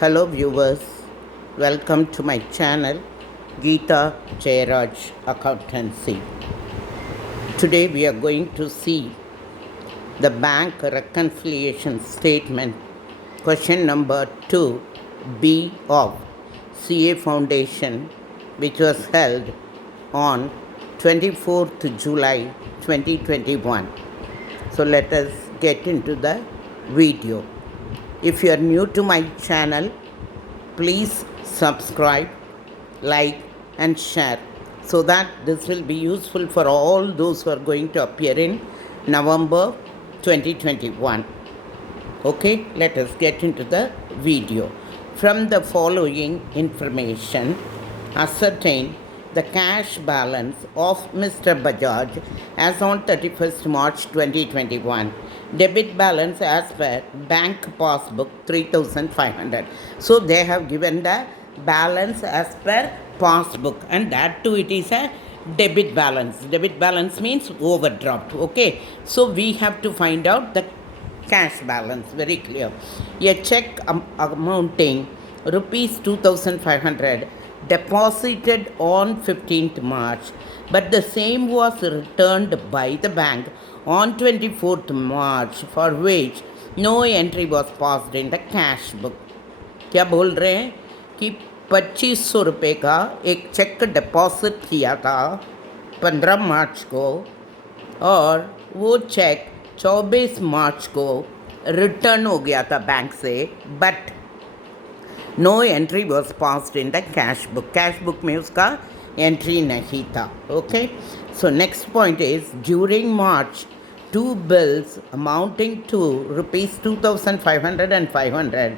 Hello viewers, welcome to my channel Geeta Jayaraj Accountancy. Today we are going to see the bank reconciliation statement question number 2B of CA Foundation, which was held on 24th July 2021. So let us get into the video. If you are new to my channel, please subscribe, like and share so that this will be useful for all those who are going to appear in November 2021. Okay, let us get into the video. From the following information, ascertain the cash balance of Mr. Bajaj as on 31st March 2021. Debit balance as per bank passbook 3,500. So they have given the balance as per passbook, and that too it is a debit balance. Debit balance means overdraft. Okay, so we have to find out the cash balance, very clear. A check amounting rupees 2,500 deposited on 15th March, but the same was returned by the bank on 24th March, for which no entry was passed in the cash book. क्या बोल रहे हैं कि 2500 रुपये का एक check deposit किया था 15 मार्च को, और वो चेक 24 मार्च को रिटर्न हो गया था बैंक से, but no entry was passed in the cash book. Cash book में उसका एंट्री नहीं था. Okay, so next point is during March two bills amounting to rupees 2,500 and 500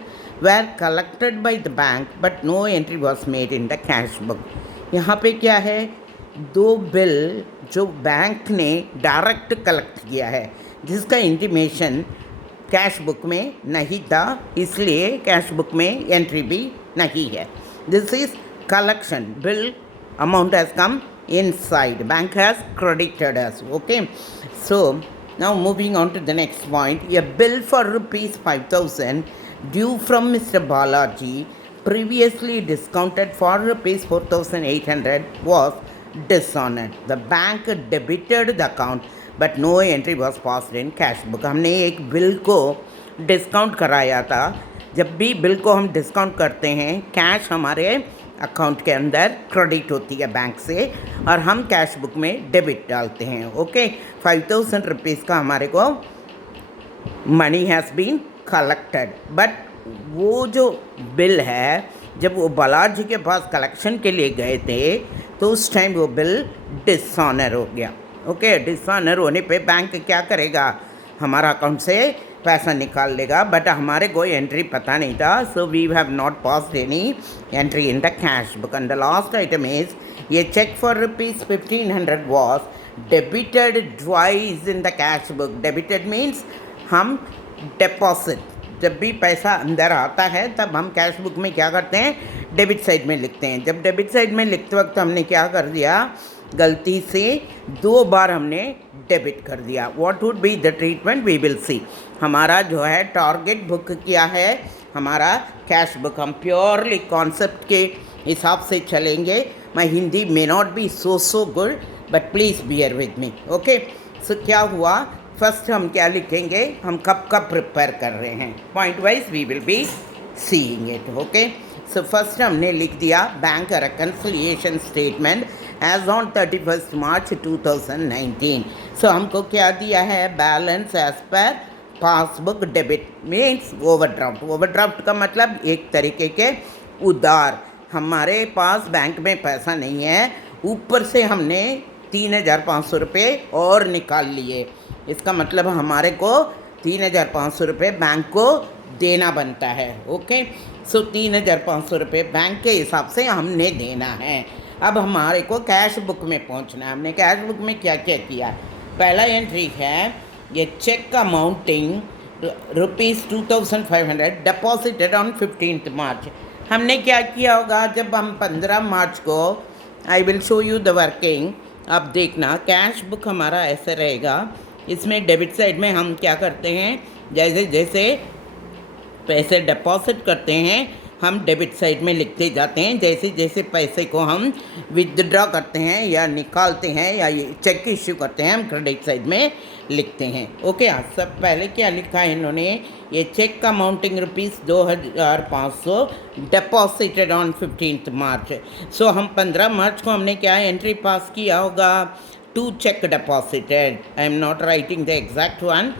were collected by the bank, but no entry was made in the cash book. यहाँ पे क्या है, दो bill जो बैंक ने डायरेक्ट कलेक्ट किया है जिसका इंटीमेशन कैश बुक में नहीं था, इसलिए कैश बुक में एंट्री भी नहीं है. This is collection. Bill amount has come inside, bank has credited us. Okay, so now moving on to the next point. A bill for rupees 5,000 due from Mr. Balaji, previously discounted for rupees 4,800, was dishonored. The bank debited the account but no entry was passed in cash book. हमने एक bill को discount कराया था. जब भी bill को हम discount करते हैं, कैश हमारे अकाउंट के अंदर क्रेडिट होती है बैंक से, और हम कैश बुक में डेबिट डालते हैं. ओके, 5,000 रुपीज़ का हमारे को money has been collected, but वो जो बिल है, जब वो बालाजी के पास कलेक्शन के लिए गए थे तो उस टाइम वो बिल डिसऑनर हो गया. ओके, डिसऑनर होने पे बैंक क्या करेगा, हमारा अकाउंट से पैसा निकाल लेगा, बट हमारे कोई एंट्री पता नहीं था. So we have not passed any entry in the cash book. And the last item is ये cheque for rupees 1,500 was debited twice in the cash book. Debited means हम डिपॉजिट, जब भी पैसा अंदर आता है तब हम कैश बुक में क्या करते हैं, डेबिट साइड में लिखते हैं. जब डेबिट साइड में लिखते वक्त हमने क्या कर दिया, गलती से 2 बार हमने डेबिट कर दिया. What would be the treatment we will see. हमारा जो है टारगेट बुक क्या है, हमारा कैश बुक. हम प्योरली कॉन्सेप्ट के हिसाब से चलेंगे. My Hindi may not be so good, but please bear with me. Okay, so क्या हुआ, फर्स्ट हम क्या लिखेंगे, हम कब कब प्रिपेयर कर रहे हैं, point wise we will be seeing it. Okay, so first हमने लिख दिया bank reconciliation statement as on 31st March 2019. So हमको क्या दिया है, balance as per passbook, debit means overdraft. Overdraft का मतलब एक तरीके के उधार. हमारे पास बैंक में पैसा नहीं है, ऊपर से हमने 3,500 रुपये और निकाल लिए. इसका मतलब हमारे को 3,500 रुपये बैंक को देना बनता है. ओके, सो 3,500 रुपये बैंक के हिसाब से हमने देना है. अब हमारे को कैश बुक में पहुंचना है. हमने कैश बुक में क्या क्या किया, पहला एंट्री है ये cheque amounting rupees 2,500 deposited on 15th March. हमने क्या किया होगा, जब हम 15 मार्च को, I will show you the working, आप देखना कैश बुक हमारा ऐसे रहेगा. इसमें डेबिट साइड में हम क्या करते हैं, जैसे जैसे पैसे डिपॉजिट करते हैं हम डेबिट साइड में लिखते जाते हैं। जैसे जैसे पैसे को हम विदड्रॉ करते हैं या निकालते हैं या ये चेक इश्यू करते हैं, हम क्रेडिट साइड में लिखते हैं। ओके, आज सब पहले क्या लिखा है इन्होंने, ये चेक का अमाउंटिंग ₹2500 डिपॉजिटेड ऑन 15 मार्च। सो हम 15 मार्च को हमने क्या एंट्री पास किया होगा, 2 check deposited. I am not writing the exact one,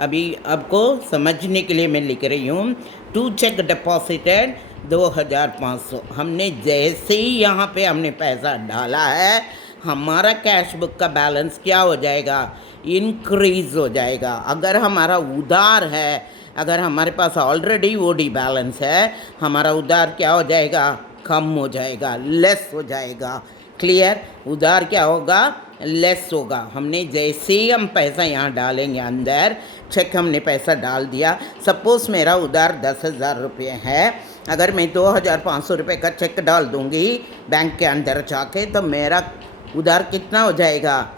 अभी आपको समझने के लिए मैं लिख रही हूँ। 2 चेक डिपॉजिटेड 2500। हमने जैसे ही यहाँ पे हमने पैसा डाला है, हमारा कैश बुक का बैलेंस क्या हो जाएगा, इंक्रीज़ हो जाएगा। अगर हमारा उधार है, अगर हमारे पास ऑलरेडी ओडी बैलेंस है, हमारा उधार क्या हो जाएगा, कम हो जाएगा, लेस हो जाएगा। क्लियर, उधार क्या होगा, लेस होगा। हमने जैसे ही हम पैसा यहाँ डालेंगे अंदर, चेक हमने पैसा डाल दिया, सपोज़ मेरा उधार 10,000 रुपये है, अगर मैं 2,500 रुपये का चेक डाल दूँगी बैंक के अंदर जाके, तो मेरा उधार कितना हो जाएगा,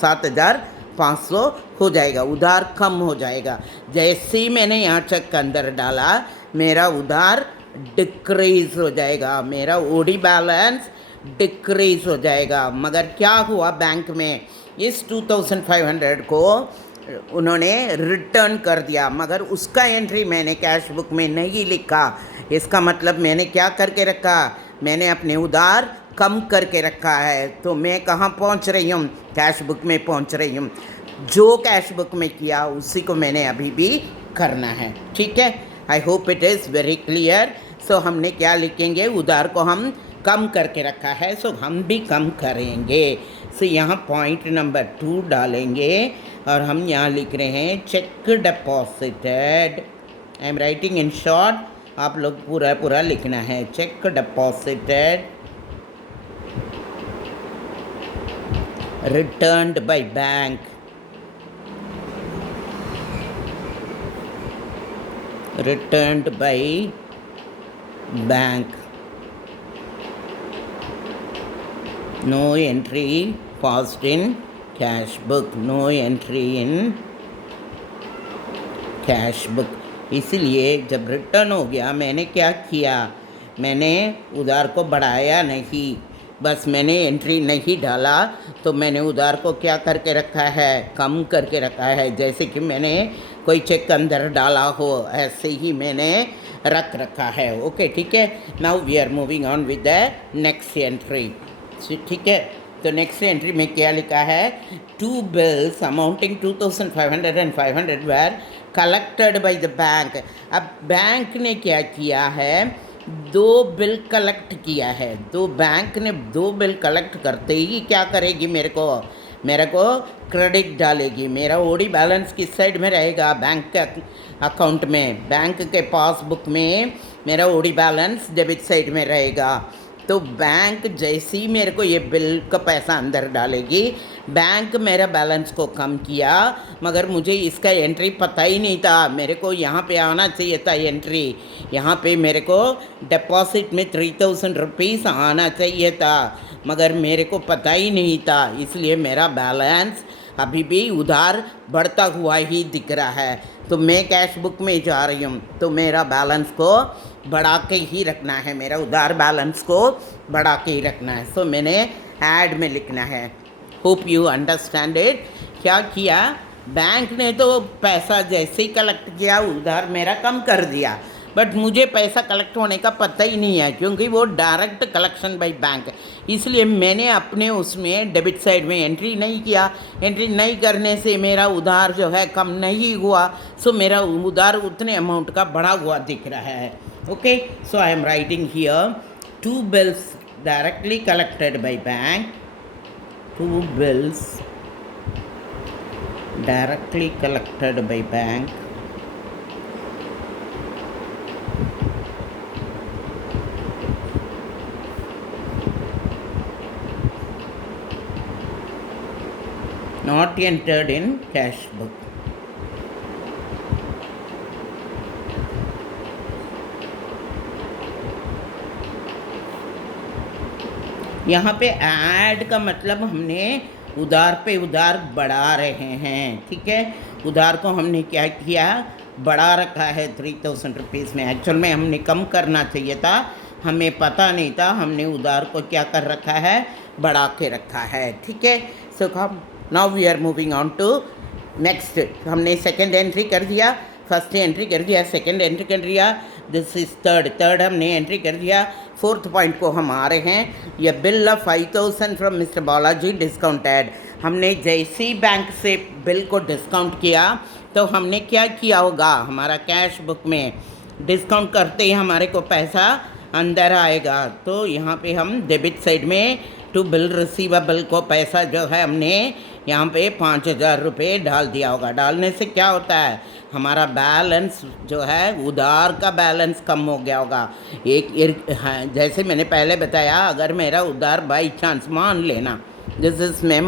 7,500 हो जाएगा, उधार कम हो जाएगा। जैसे ही मैंने यहाँ चेक के अंदर डाला, मेरा उधार डिक्रीज़ हो जाएगा, मेरा ओडी बैलेंस डिक्रीज़ हो जाएगा। मगर क्या हुआ, बैंक में इस 2,500 को उन्होंने रिटर्न कर दिया, मगर उसका एंट्री मैंने कैश बुक में नहीं लिखा। इसका मतलब मैंने क्या करके रखा, मैंने अपने उधार कम करके रखा है। तो मैं कहाँ पहुँच रही हूँ, कैश बुक में पहुँच रही हूँ। जो कैश बुक में किया उसी को मैंने अभी भी करना है, ठीक है। I hope it is very clear. So हमने क्या लिखेंगे, उधार को हम कम करके रखा है, सो हम भी कम करेंगे। सो यहाँ पॉइंट नंबर 2 डालेंगे और हम यहाँ लिख रहे हैं check deposited. I am writing in short, आप लोग पूरा पूरा लिखना है। Check deposited returned by bank, returned by bank, no entry passed in cash book, no entry in cash book। इसलिए जब रिटर्न हो गया, मैंने क्या किया, मैंने उधार को बढ़ाया नहीं, बस मैंने एंट्री नहीं डाला, तो मैंने उधार को क्या करके रखा है, कम करके रखा है। जैसे कि मैंने कोई चेक अंदर डाला हो, ऐसे ही मैंने रख रखा है। ओके, ठीक है। Now we are moving on with the next entry, ठीक है। तो नेक्स्ट एंट्री में क्या लिखा है, 2 bills amounting 2,500 and 500 were collected by the bank। अब बैंक ने क्या किया है, 2 बिल कलेक्ट किया है। तो बैंक ने 2 बिल कलेक्ट करते ही क्या करेगी, मेरे को क्रेडिट डालेगी। मेरा ओडी बैलेंस किस साइड में रहेगा, बैंक के अकाउंट में, बैंक के पासबुक में मेरा ओडी बैलेंस डेबिट साइड में रहेगा। तो बैंक जैसे ही मेरे को ये बिल का पैसा अंदर डालेगी, बैंक मेरा बैलेंस को कम किया, मगर मुझे इसका एंट्री पता ही नहीं था। मेरे को यहाँ पे आना चाहिए था एंट्री, यहाँ पे मेरे को डिपॉजिट में 3,000 रुपीज़ आना चाहिए था, मगर मेरे को पता ही नहीं था। इसलिए मेरा बैलेंस अभी भी उधार बढ़ता हुआ ही दिख रहा है। तो मैं कैश बुक में जा रही हूँ, तो मेरा बैलेंस को बढ़ा के ही रखना है, मेरा उधार बैलेंस को बढ़ा के ही रखना है। सो मैंने ऐड में लिखना है। Hope you understand it. क्या किया, बैंक ने तो पैसा जैसे ही कलेक्ट किया, उधार मेरा कम कर दिया, बट मुझे पैसा कलेक्ट होने का पता ही नहीं है, क्योंकि वो डायरेक्ट कलेक्शन बाय बैंक। इसलिए मैंने अपने उसमें डेबिट साइड में एंट्री नहीं किया। एंट्री नहीं करने से मेरा उधार जो है कम नहीं हुआ, सो मेरा उधार उतने अमाउंट का बढ़ा हुआ दिख रहा है। Okay, so I am writing here 2 bills directly collected by bank, 2 bills directly collected by bank, not entered in cash book। यहाँ पे ऐड का मतलब हमने उधार पे उधार बढ़ा रहे हैं, ठीक है। उधार को हमने क्या किया, बढ़ा रखा है 3000 रुपीज़ में। एक्चुअल में हमने कम करना चाहिए था, हमें पता नहीं था, हमने उधार को क्या कर रखा है, बढ़ा के रखा है। ठीक है, सो हम now we are moving on to next. हमने सेकंड एंट्री कर दिया, फर्स्ट एंट्री कर दिया, सेकंड एंट्री कर दिया, दिस इज थर्ड हमने एंट्री कर दिया। फोर्थ पॉइंट को हम आ रहे हैं, ये bill of 5000 from mister Balaji discounted. हमने जैसे ही बैंक से बिल को डिस्काउंट किया तो हमने क्या किया होगा, हमारा कैश बुक में डिस्काउंट करते ही हमारे को पैसा अंदर आएगा। तो यहाँ पे हम डेबिट साइड में टू बिल रिसीवेबल को पैसा जो है हमने यहाँ पे 5000 रुपये डाल दिया होगा। डालने से क्या होता है, हमारा बैलेंस जो है उधार का बैलेंस कम हो गया होगा। हाँ, जैसे मैंने पहले बताया, अगर मेरा उधार बाई चांस मान लेना, जैसे मैं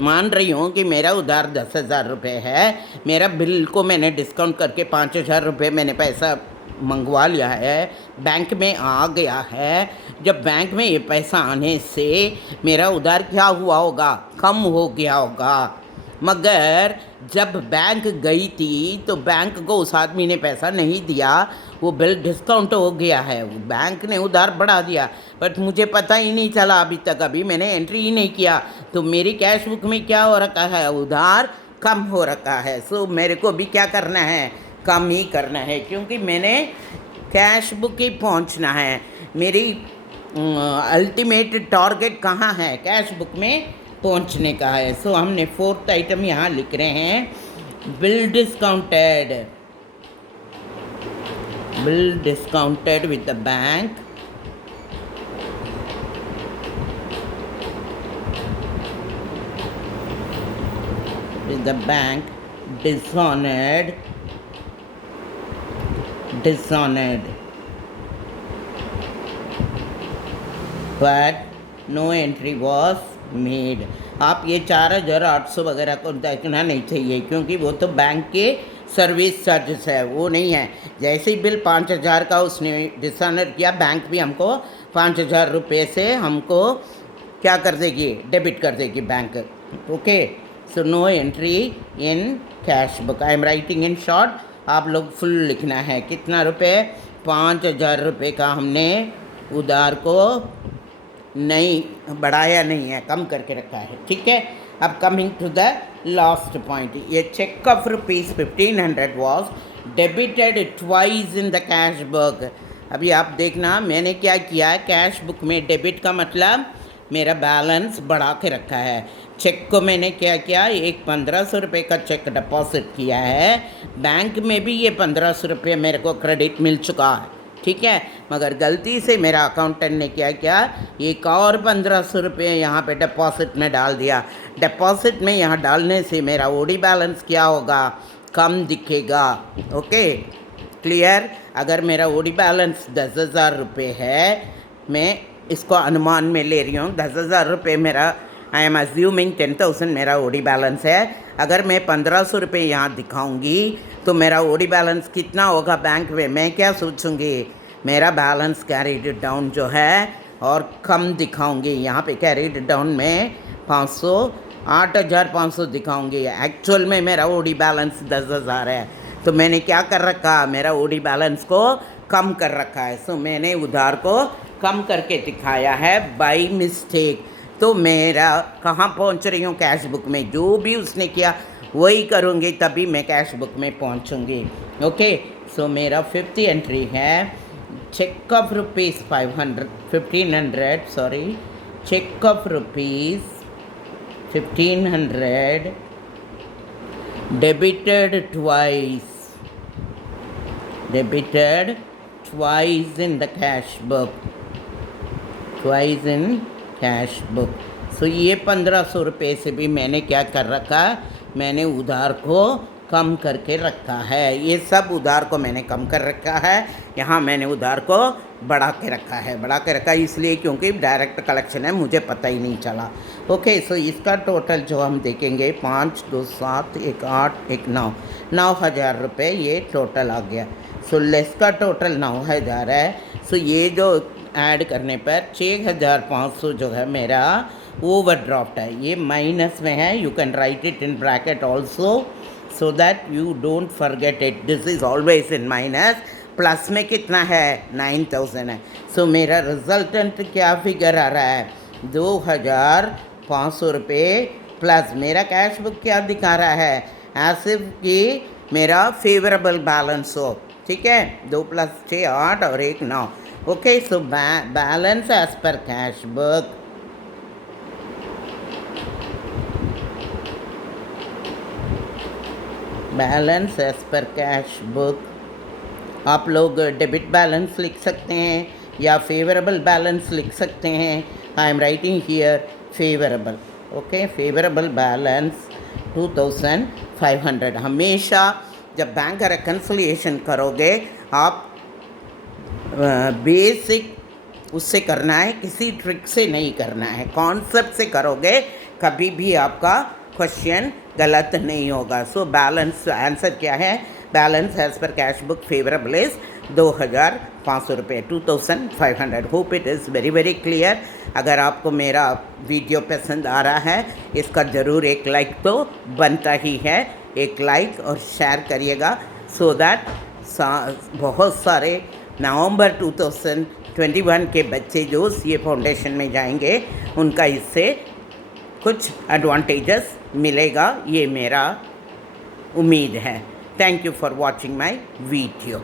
मान रही हूँ कि मेरा उधार 10,000 रुपये है, मेरा बिल को मैंने डिस्काउंट करके 5,000 रुपये मैंने पैसा मंगवा लिया है, बैंक में आ गया है। जब बैंक में ये पैसा आने से मेरा उधार क्या हुआ होगा, कम हो गया होगा। मगर जब बैंक गई थी तो बैंक को उस आदमी ने पैसा नहीं दिया, वो बिल डिस्काउंट हो गया है, बैंक ने उधार बढ़ा दिया, बट मुझे पता ही नहीं चला अभी तक, अभी मैंने एंट्री ही नहीं किया। तो मेरी कैश बुक में क्या हो रखा है, उधार कम हो रखा है। सो मेरे को भी क्या करना है, कम ही करना है, क्योंकि मैंने कैश बुक ही पहुंचना है। मेरी अल्टीमेट टारगेट कहाँ है, कैश बुक में पहुंचने का है। सो हमने फोर्थ आइटम यहाँ लिख रहे हैं, bill discounted with the bank dishonored but no entry was made। आप ये 4,800 वगैरह को देखना नहीं चाहिए, क्योंकि वो तो बैंक के सर्विस चार्जेस है, वो नहीं है। जैसे ही बिल 5,000 का उसने डिसऑनर किया, बैंक भी हमको 5,000 रुपये से हमको क्या कर देगी, डेबिट कर देगी bank. Okay, so no entry in cash book. I am writing in short, आप लोग फुल लिखना है। कितना रुपये, 5,000 रुपये का हमने उधार को नहीं बढ़ाया नहीं है, कम करके रखा है। ठीक है, अब coming to the last point, ये cheque of ₹1500 was debited twice in the cash book. अभी आप देखना, मैंने क्या किया है, कैश बुक में डेबिट का मतलब मेरा बैलेंस बढ़ा के रखा है। चेक को मैंने क्या किया, एक 1,500 रुपये का चेक डिपॉजिट किया है, बैंक में भी ये 1,500 रुपये मेरे को क्रेडिट मिल चुका है। ठीक है, मगर गलती से मेरा अकाउंटेंट ने क्या किया, एक और 1,500 रुपये यहाँ पे डिपॉजिट में डाल दिया। डिपॉजिट में यहाँ डालने से मेरा ओडी बैलेंस क्या होगा, कम दिखेगा। Okay, clear. अगर मेरा ओडी बैलेंस 10,000 रुपये है, मैं इसको अनुमान में ले रही हूँ, 10,000 रुपये मेरा, आई एम अज्यूमिंग 10,000 मेरा ओडी बैलेंस है। अगर मैं 1,500 रुपये यहाँ दिखाऊंगी तो मेरा ओडी बैलेंस कितना होगा बैंक में, मैं क्या सोचूंगी, मेरा बैलेंस कैरीड डाउन जो है और कम दिखाऊंगी। यहाँ पे कैरीड डाउन में 8,500 दिखाऊंगी, एक्चुअल में मेरा ओडी बैलेंस 10,000 है। तो मैंने क्या कर रखा, मेरा ओडी बैलेंस को कम कर रखा है। सो मैंने उधार को कम करके दिखाया है बाई मिस्टेक। तो मेरा कहाँ पहुँच रही हूँ, कैश बुक में। जो भी उसने किया वही करूँगी, तभी मैं कैश बुक में पहुँचूँगी। ओके, सो मेरा 5th एंट्री है, cheque of ₹1500 sorry, cheque of ₹1500 debited twice in the cash book। So ये 1,500 रुपये से भी मैंने क्या कर रखा, मैंने उधार को कम करके रखा है। ये सब उधार को मैंने कम कर रखा है, यहाँ मैंने उधार को बढ़ा के रखा है। इसलिए क्योंकि डायरेक्ट कलेक्शन है, मुझे पता ही नहीं चला। ओके, सो इसका टोटल जो हम देखेंगे, 5, 2, 7, 1, 8, 1, 9, 9,000 रुपये ये टोटल आ गया। सो लेस का टोटल 9,000 है। सो ये जो ऐड करने पर 6,500 जो है मेरा ओवरड्राफ्ट है, ये माइनस में है. You can write it in bracket also so that you don't forget it. This is always in minus. Plus में कितना है? 9000 है. सो मेरा रिजल्टेंट क्या फिगर आ रहा है? 2500 रुपये प्लस मेरा कैश बुक क्या दिखा रहा है? एज इफ कि मेरा फेवरेबल बैलेंस हो. ठीक है, 2 + 6 8 और 1 9. Okay, so balance as per cash book. Balance as per cash book आप लोग डेबिट बैलेंस लिख सकते हैं या फेवरेबल बैलेंस लिख सकते हैं. आई am writing here favourable. Okay, favourable balance 2500. हमेशा जब बैंक का रिकन्सिलिएशन करोगे आप बेसिक उससे करना है, किसी ट्रिक से नहीं करना है. कॉन्सेप्ट से करोगे कभी भी आपका क्वेश्चन गलत नहीं होगा. सो बैलेंस आंसर क्या है? Balance as per cash book favourable is 2500 रुपये, 2500. Hope it is very very clear. अगर आपको मेरा वीडियो पसंद आ रहा है, इसका ज़रूर एक लाइक तो बनता ही है. एक लाइक और शेयर करिएगा सो दैट बहुत सारे नवंबर 2021 के बच्चे जो सीए फाउंडेशन में जाएंगे उनका इससे कुछ एडवांटेजेस मिलेगा, ये मेरा उम्मीद है. Thank you for watching my video.